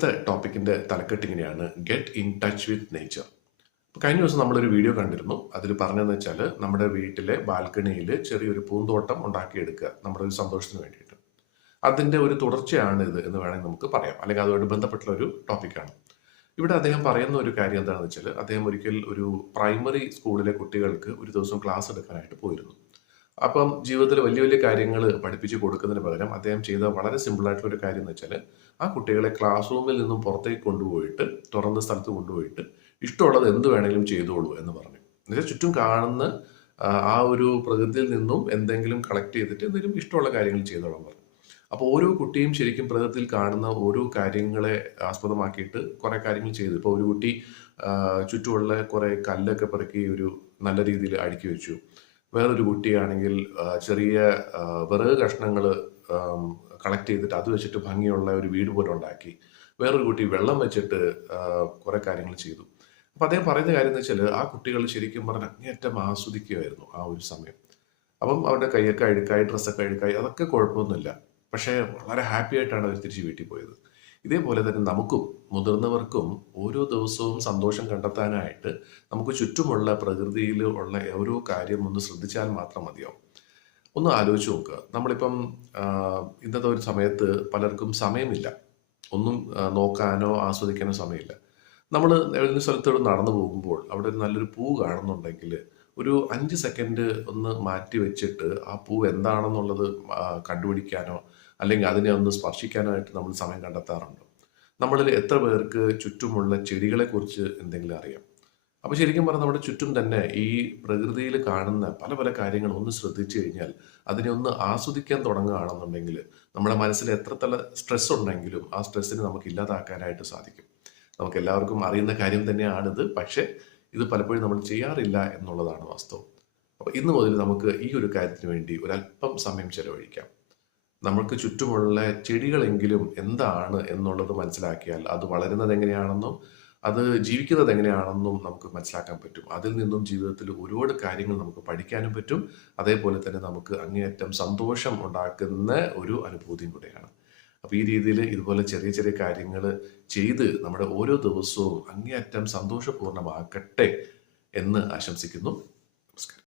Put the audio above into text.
ഇന്നത്തെ ടോപ്പിക്കിന്റെ തലക്കെട്ട് ഇങ്ങനെയാണ് get in touch with nature. കഴിഞ്ഞ ദിവസം നമ്മളൊരു വീഡിയോ കണ്ടിരുന്നു. അതിൽ പറഞ്ഞതെന്ന് വെച്ചാൽ നമ്മുടെ വീട്ടിലെ ബാൽക്കണിയിൽ ചെറിയൊരു പൂന്തോട്ടം ഉണ്ടാക്കിയെടുക്കുക നമ്മുടെ ഒരു സന്തോഷത്തിന് വേണ്ടിയിട്ട്. അതിന്റെ ഒരു തുടർച്ചയാണ് ഇത് എന്ന് വേണമെങ്കിൽ നമുക്ക് പറയാം, അല്ലെങ്കിൽ അതുമായിട്ട് ബന്ധപ്പെട്ടുള്ള ഒരു ടോപ്പിക്കാണ്. ഇവിടെ അദ്ദേഹം പറയുന്ന ഒരു കാര്യം എന്താണെന്ന് വെച്ചാൽ, അദ്ദേഹം ഒരിക്കൽ ഒരു പ്രൈമറി സ്കൂളിലെ കുട്ടികൾക്ക് ഒരു ദിവസം ക്ലാസ് എടുക്കാനായിട്ട് പോയിരുന്നു. അപ്പം ജീവിതത്തിൽ വലിയ വലിയ കാര്യങ്ങൾ പഠിപ്പിച്ച് കൊടുക്കുന്നതിന് പകരം അദ്ദേഹം ചെയ്ത വളരെ സിമ്പിൾ ആയിട്ടുള്ള ഒരു കാര്യം എന്ന് വെച്ചാൽ, ആ കുട്ടികളെ ക്ലാസ് റൂമിൽ നിന്നും പുറത്തേക്ക് കൊണ്ടുപോയിട്ട് തുറന്ന സ്ഥലത്ത് കൊണ്ടുപോയിട്ട് ഇഷ്ടമുള്ളത് എന്ത് വേണമെങ്കിലും ചെയ്തോളൂ എന്ന് പറഞ്ഞു. എന്നുവെച്ചാൽ ചുറ്റും കാണുന്ന ആ ഒരു പ്രകൃതിയിൽ നിന്നും എന്തെങ്കിലും കളക്ട് ചെയ്തിട്ട് എന്തെങ്കിലും ഇഷ്ടമുള്ള കാര്യങ്ങൾ ചെയ്തോളാൻ പറഞ്ഞു. അപ്പോൾ ഓരോ കുട്ടിയും ശരിക്കും പ്രകൃതിയിൽ കാണുന്ന ഓരോ കാര്യങ്ങളെ ആസ്പദമാക്കിയിട്ട് കുറേ കാര്യങ്ങൾ ചെയ്തു. ഇപ്പോൾ ഒരു കുട്ടി ചുറ്റുമുള്ള കുറേ കല്ലൊക്കെ പെറുക്കി ഒരു നല്ല രീതിയിൽ അടുക്കി വെച്ചു. വേറൊരു കുട്ടിയാണെങ്കിൽ ചെറിയ വിറക് കഷ്ണങ്ങൾ കളക്ട് ചെയ്തിട്ട് അത് വെച്ചിട്ട് ഭംഗിയുള്ള ഒരു വീട് പോലെ ഉണ്ടാക്കി. വേറൊരു കുട്ടി വെള്ളം വെച്ചിട്ട് കുറേ കാര്യങ്ങൾ ചെയ്തു. അപ്പം അദ്ദേഹം പറയുന്ന കാര്യം എന്ന് വെച്ചാൽ, ആ കുട്ടികൾ ശരിക്കും പറഞ്ഞാൽ അങ്ങേയറ്റം ആസ്വദിക്കുമായിരുന്നു ആ ഒരു സമയം. അപ്പം അവരുടെ കൈയൊക്കെ അഴുക്കായി, ഡ്രസ്സൊക്കെ അഴുക്കായി, അതൊക്കെ കുഴപ്പമൊന്നുമില്ല. പക്ഷേ വളരെ ഹാപ്പി ആയിട്ടാണ് അവർ തിരിച്ച് വീട്ടിൽ പോയത്. ഇതേപോലെ തന്നെ നമുക്കും മുതിർന്നവർക്കും ഓരോ ദിവസവും സന്തോഷം കണ്ടെത്താനായിട്ട് നമുക്ക് ചുറ്റുമുള്ള പ്രകൃതിയിൽ ഉള്ള ഓരോ കാര്യം ഒന്ന് ശ്രദ്ധിച്ചാൽ മാത്രം മതിയാവും. ഒന്ന് ആലോചിച്ച് നോക്കുക. നമ്മളിപ്പം ഇന്നത്തെ ഒരു സമയത്ത് പലർക്കും സമയമില്ല. ഒന്നും നോക്കാനോ ആസ്വദിക്കാനോ സമയമില്ല. നമ്മൾ ഏതെങ്കിലും സ്ഥലത്തൂടെ നടന്നു പോകുമ്പോൾ അവിടെ ഒരു നല്ലൊരു പൂ കാണുന്നുണ്ടെങ്കിൽ ഒരു 5 സെക്കൻഡ് ഒന്ന് മാറ്റി വെച്ചിട്ട് ആ പൂ എന്താണെന്നുള്ളത് കണ്ടുപിടിക്കാനോ അല്ലെങ്കിൽ അതിനെ ഒന്ന് സ്പർശിക്കാനോ ആയിട്ട് നമ്മൾ സമയം കണ്ടെത്താറുണ്ടോ? നമ്മളിൽ എത്ര പേർക്ക് ചുറ്റുമുള്ള ചെടികളെക്കുറിച്ച് എന്തെങ്കിലും അറിയാം? അപ്പോൾ ശരിക്കും പറഞ്ഞാൽ നമ്മുടെ ചുറ്റും തന്നെ ഈ പ്രകൃതിയിൽ കാണുന്ന പല പല കാര്യങ്ങൾ ഒന്ന് ശ്രദ്ധിച്ചു കഴിഞ്ഞാൽ, അതിനെ ഒന്ന് ആസ്വദിക്കാൻ തുടങ്ങുകയാണെന്നുണ്ടെങ്കിൽ നമ്മുടെ മനസ്സിൽ എത്രത്തോളം സ്ട്രെസ് ഉണ്ടെങ്കിലും ആ സ്ട്രെസ്സിനെ നമുക്ക് ഇല്ലാതാക്കാനായിട്ട് സാധിക്കും. നമുക്ക് എല്ലാവർക്കും അറിയുന്ന കാര്യം തന്നെയാണിത്. പക്ഷേ ഇത് പലപ്പോഴും നമ്മൾ ചെയ്യാറില്ല എന്നുള്ളതാണ് വാസ്തവം. അപ്പോൾ ഇന്ന് മുതൽ നമുക്ക് ഈ ഒരു കാര്യത്തിന് വേണ്ടി ഒരല്പം സമയം ചെലവഴിക്കാം. നമുക്ക് ചുറ്റുമുള്ള ചെടികളെങ്കിലും എന്താണ് എന്നുള്ളത് മനസ്സിലാക്കിയാൽ അത് വളരുന്നത് എങ്ങനെയാണെന്നും അത് ജീവിക്കുന്നത് എങ്ങനെയാണെന്നും നമുക്ക് മനസ്സിലാക്കാൻ പറ്റും. അതിൽ നിന്നും ജീവിതത്തിൽ ഒരുപാട് കാര്യങ്ങൾ നമുക്ക് പഠിക്കാനും പറ്റും. അതേപോലെ തന്നെ നമുക്ക് അങ്ങേയറ്റം സന്തോഷം ഉണ്ടാക്കുന്ന ഒരു അനുഭൂതിയും കൂടെയാണ്. അപ്പോൾ ഈ രീതിയിൽ ഇതുപോലെ ചെറിയ ചെറിയ കാര്യങ്ങൾ ചെയ്ത് നമ്മുടെ ഓരോ ദിവസവും അങ്ങേയറ്റം സന്തോഷപൂർണ്ണമാക്കട്ടെ എന്ന് ആശംസിക്കുന്നു. നമസ്കാരം.